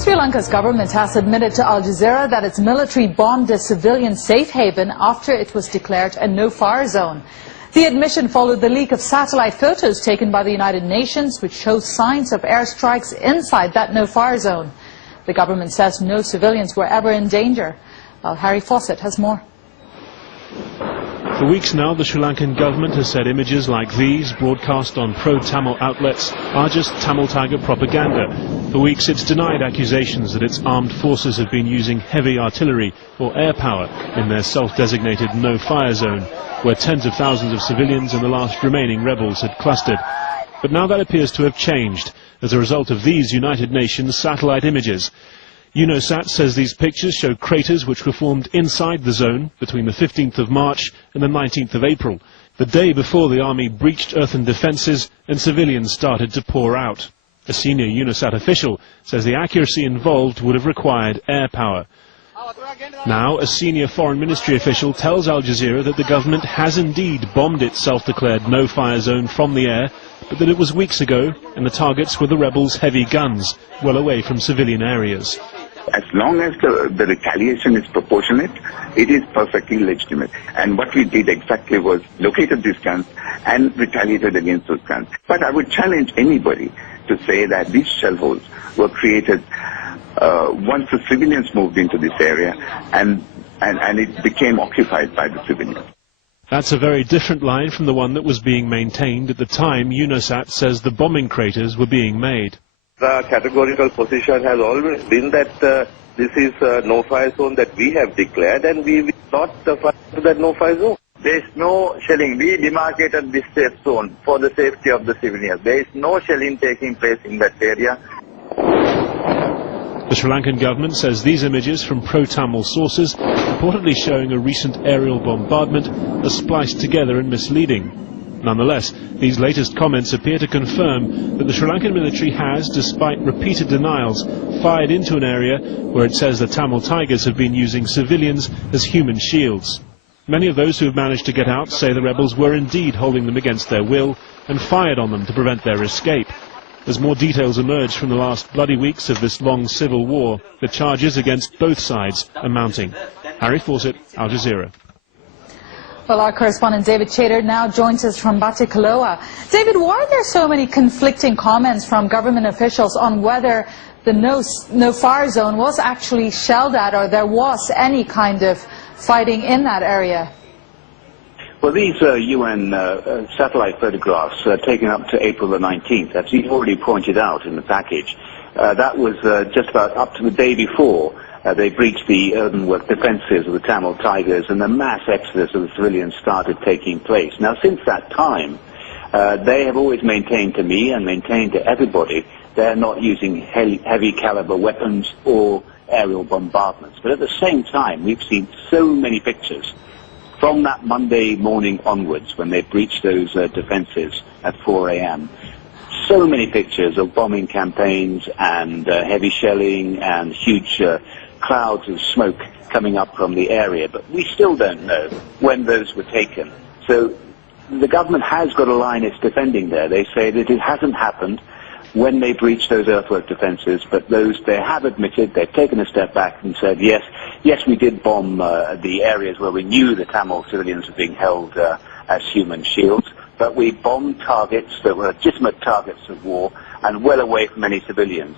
Sri Lanka's government has admitted to Al Jazeera that its military bombed a civilian safe haven after it was declared a no-fire zone. The admission followed the leak of satellite photos taken by the United Nations, which show signs of airstrikes inside that no-fire zone. The government says no civilians were ever in danger. Well, Harry Fawcett has more. For weeks now, the Sri Lankan government has said images like these, broadcast on pro-Tamil outlets, are just Tamil Tiger propaganda. For weeks it's denied accusations that its armed forces have been using heavy artillery or air power in their self-designated no-fire zone, where tens of thousands of civilians and the last remaining rebels had clustered. But now that appears to have changed as a result of these United Nations satellite images. UNOSAT says these pictures show craters which were formed inside the zone between the 15th of March and the 19th of April, the day before the army breached earthen defences and civilians started to pour out. A senior UNOSAT official says the accuracy involved would have required air power. Now, a senior foreign ministry official tells Al Jazeera that the government has indeed bombed its self-declared no-fire zone from the air, but that it was weeks ago and the targets were the rebels' heavy guns, well away from civilian areas. As long as the retaliation is proportionate, it is perfectly legitimate. And what we did exactly was located these guns and retaliated against those guns. But I would challenge anybody to say that these shell holes were created once the civilians moved into this area and it became occupied by the civilians. That's a very different line from the one that was being maintained at the time UNOSAT says the bombing craters were being made. The categorical position has always been that this is a no-fire zone that we have declared, and we will not fire to that no-fire zone. There is no shelling. We demarcated this safe zone for the safety of the civilians. There is no shelling taking place in that area. The Sri Lankan government says these images from pro-Tamil sources, reportedly showing a recent aerial bombardment, are spliced together and misleading. Nonetheless, these latest comments appear to confirm that the Sri Lankan military has, despite repeated denials, fired into an area where it says the Tamil Tigers have been using civilians as human shields. Many of those who have managed to get out say the rebels were indeed holding them against their will and fired on them to prevent their escape. As more details emerge from the last bloody weeks of this long civil war, the charges against both sides are mounting. Harry Fawcett, Al Jazeera. Well, our correspondent David Chater now joins us from Batticaloa. David, why are there so many conflicting comments from government officials on whether the no-fire zone was actually shelled at or there was any kind of fighting in that area? Well, these UN satellite photographs taken up to April the 19th, as you've already pointed out in the package, that was just about up to the day before they breached the earthenwork defences of the Tamil Tigers and the mass exodus of the civilians started taking place. Now, since that time, they have always maintained to me and maintained to everybody they're not using heavy caliber weapons or aerial bombardments. But at the same time, we've seen so many pictures from that Monday morning onwards when they breached those defences at 4 a.m. So many pictures of bombing campaigns and heavy shelling and huge clouds of smoke coming up from the area, but we still don't know when those were taken. So the government has got a line it's defending there. They say that it hasn't happened when they breached those earthwork defences, but those they have admitted, they've taken a step back and said, yes, we did bomb the areas where we knew the Tamil civilians were being held as human shields, but we bombed targets that were legitimate targets of war and well away from any civilians.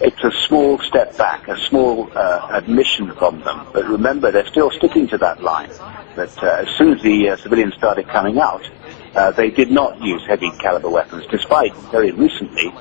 It's a small step back, a small admission from them. But remember, they're still sticking to that line. That as soon as the civilians started coming out, they did not use heavy caliber weapons, despite very recently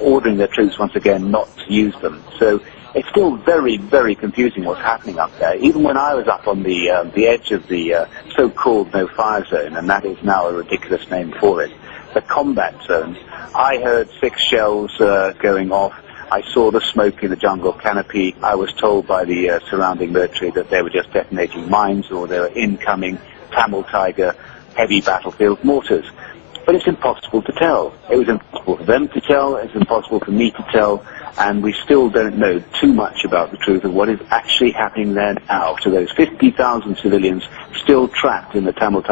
ordering their troops once again not to use them. So it's still very, very confusing what's happening up there. Even when I was up on the edge of the so-called no-fire zone, and that is now a ridiculous name for it, the combat zone, I heard 6 shells going off. I saw the smoke in the jungle canopy. I was told by the surrounding military that they were just detonating mines or they were incoming Tamil Tiger heavy battlefield mortars. But it's impossible to tell. It was impossible for them to tell, it's impossible for me to tell, and we still don't know too much about the truth of what is actually happening there now to those 50,000 civilians still trapped in the Tamil Tiger.